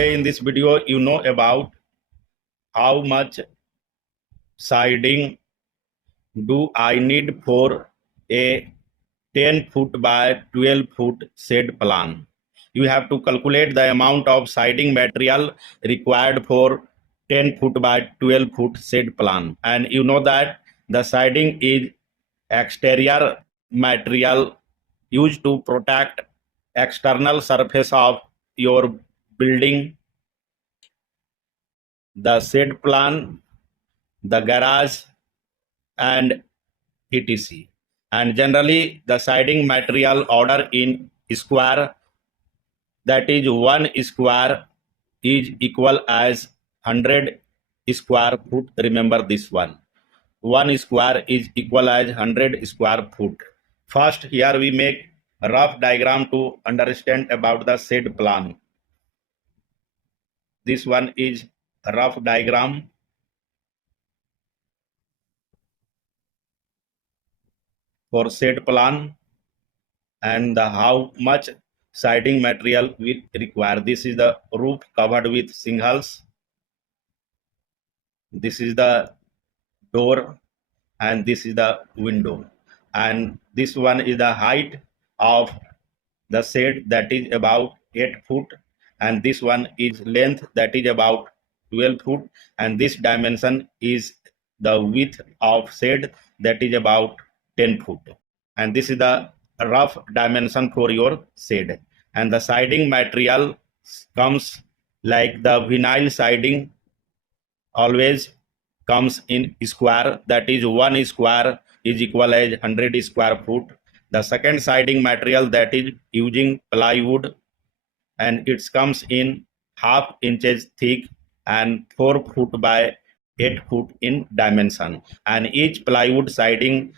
Today in this video, you know about how much siding do I need for a 10-foot by 12-foot shed plan. You have to calculate the amount of siding material required for 10-foot by 12-foot shed plan. And you know that the siding is exterior material used to protect external surface of your building, the shed plan, the garage, and etc. And generally, the siding material order in square, that is 1 square is equal as 100 square foot. Remember this one. 1 square is equal as 100 square foot. First, here we make a rough diagram to understand about the shed plan. This one is a rough diagram. For shed plan and how much siding material will require. This is the roof covered with shingles. This is the door and this is the window. And this one is the height of the shed, that is about 8 foot. And this one is length, that is about 12 foot. And this dimension is the width of shed, that is about 10 foot. And this is the rough dimension for your shed. And the siding material comes like the vinyl siding always comes in square, that is 1 square is equal as 100 square foot. The second siding material, that is using plywood, and it comes in 1/2 inches thick and 4 foot by 8 foot in dimension. And each plywood siding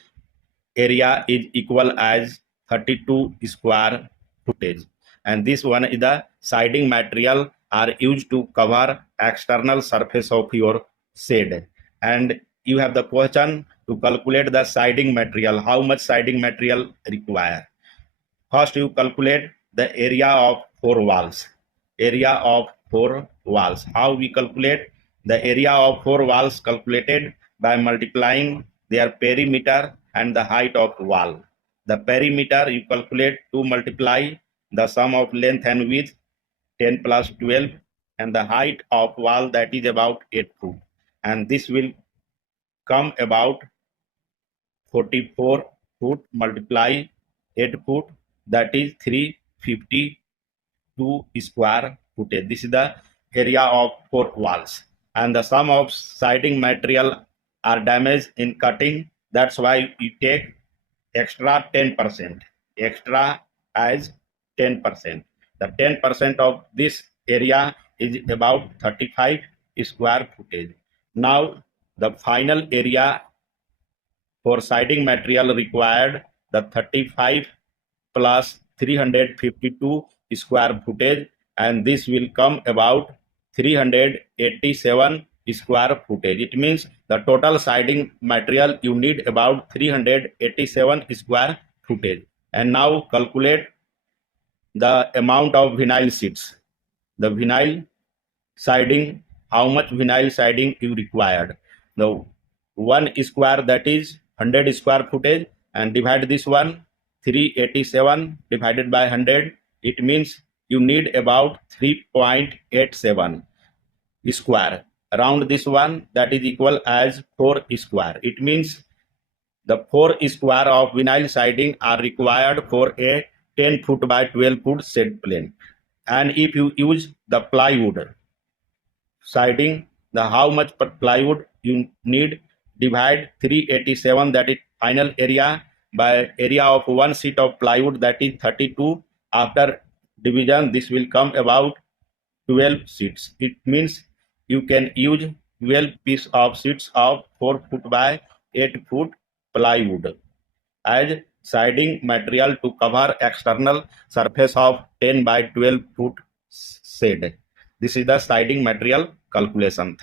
area is equal as 32 square footage. And this one is the siding material are used to cover external surface of your shed. And you have the question to calculate the siding material, how much siding material require. First, you calculate the area of 4 walls. Area of 4 walls. How we calculate? The area of 4 walls calculated by multiplying their perimeter and the height of wall. The perimeter you calculate to multiply the sum of length and width, 10 plus 12, and the height of wall, that is about 8 foot. And this will come about 44 foot multiply 8 foot, that is 352 square footage. This is the area of 4 walls. And the sum of siding material are damaged in cutting. That's why you take extra 10%. Extra as 10%. The 10% of this area is about 35 square footage. Now the final area for siding material required, the 35 plus 352 square footage, and this will come about 387 square footage. It means the total siding material you need about 387 square footage. And now calculate the amount of vinyl sheets. The vinyl siding, how much vinyl siding you required. The 1 square, that is 100 square footage, and divide this one 387 divided by 100. It means you need about 3.87 square. Around this one, that is equal as 4 square. It means the 4 square of vinyl siding are required for a 10 foot by 12 foot shed plan. And if you use the plywood siding, the how much plywood you need, divide 387, that is final area, by area of 1 sheet of plywood, that is 32. After division, this will come about 12 sheets. It means you can use 12 piece of sheets of 4 foot by 8 foot plywood as siding material to cover external surface of 10 by 12 foot shed. This is the siding material calculation. Thank